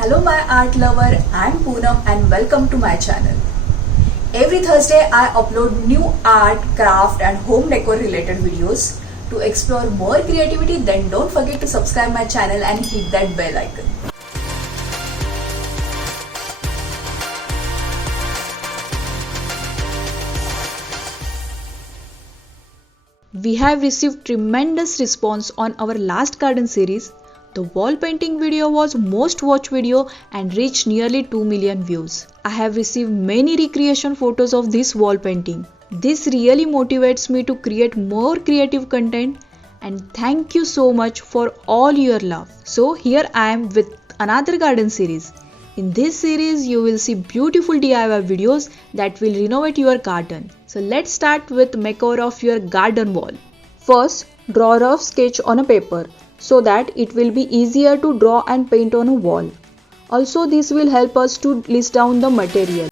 Hello my art lover, I'm Poonam and welcome to my channel. Every Thursday I upload new art, craft and home decor related videos. To explore more creativity, then don't forget to subscribe my channel and hit that bell icon. We have received tremendous response on our last garden series. The wall painting video was most watched video and reached nearly 2 million views. I have received many recreation photos of this wall painting. This really motivates me to create more creative content, and thank you so much for all your love. So here I am with another garden series. In this series you will see beautiful DIY videos that will renovate your garden. So let's start with makeover of your garden wall. First, draw a rough sketch on a paper so that it will be easier to draw and paint on a wall. Also, this will help us to list down the material.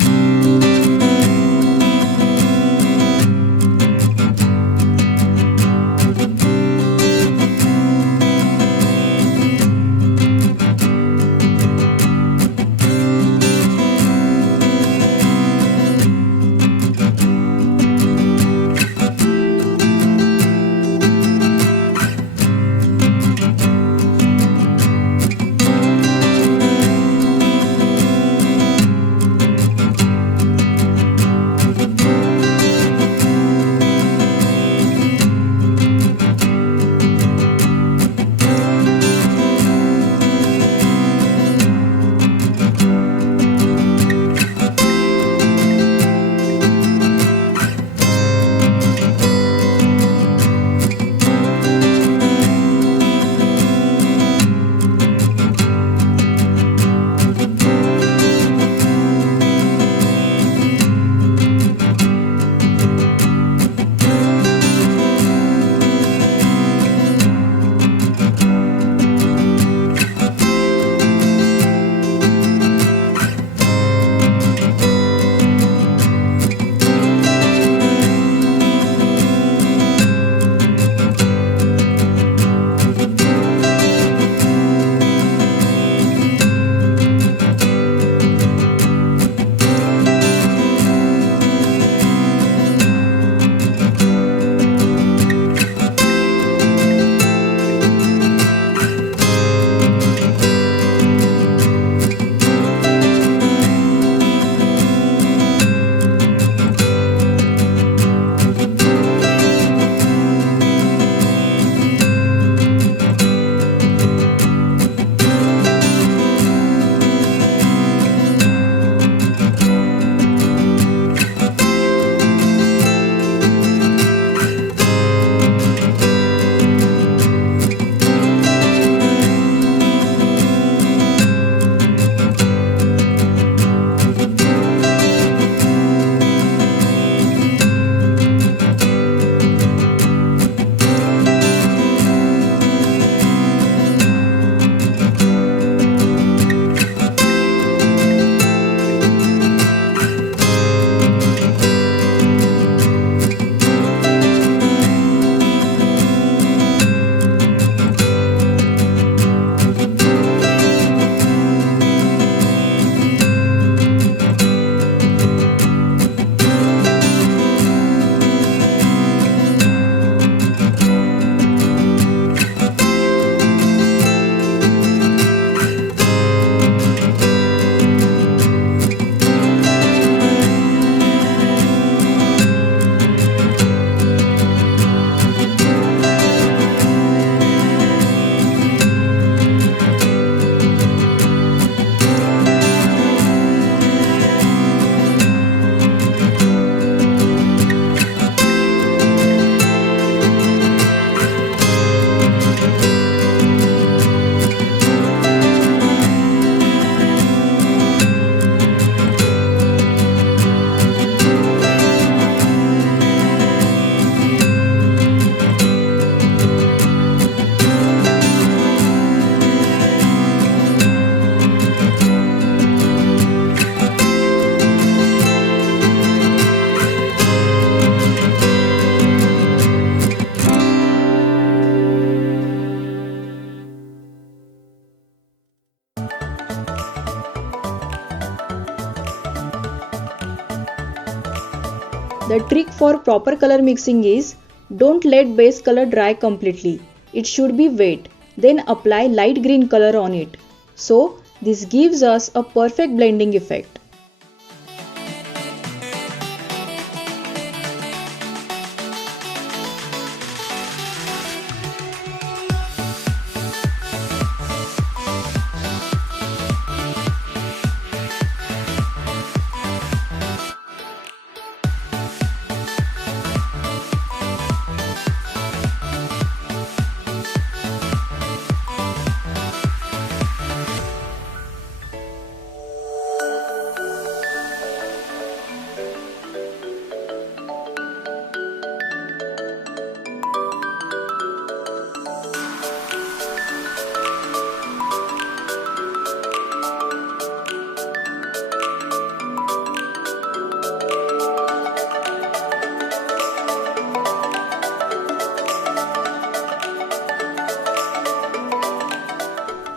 The trick for proper color mixing is don't let base color dry completely. It should be wet. Then apply light green color on it. So this gives us a perfect blending effect.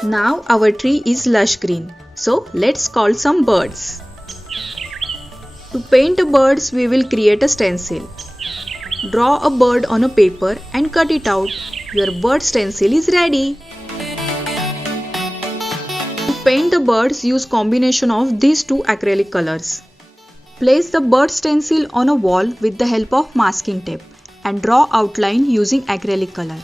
Now our tree is lush green. So let's call some birds. To paint birds, we will create a stencil. Draw a bird on a paper and cut it out. Your bird stencil is ready. To paint the birds, use combination of these two acrylic colors. Place the bird stencil on a wall with the help of masking tape and draw outline using acrylic color.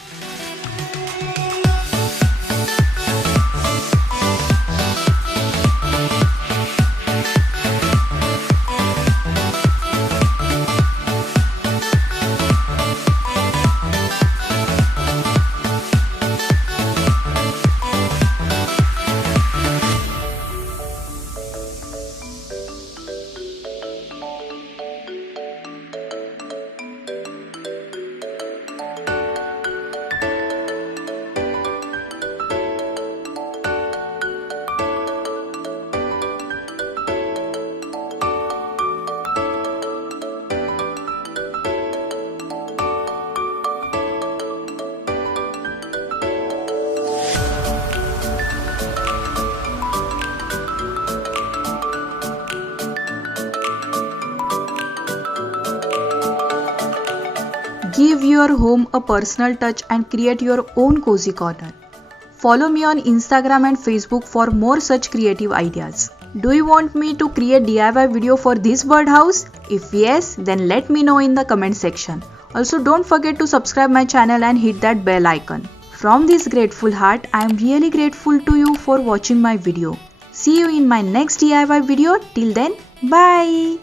Give your home a personal touch and create your own cozy corner. Follow me on Instagram and Facebook for more such creative ideas. Do you want me to create DIY video for this birdhouse? If yes, then let me know in the comment section. Also, don't forget to subscribe my channel and hit that bell icon. From this grateful heart, I am really grateful to you for watching my video. See you in my next DIY video. Till then, bye.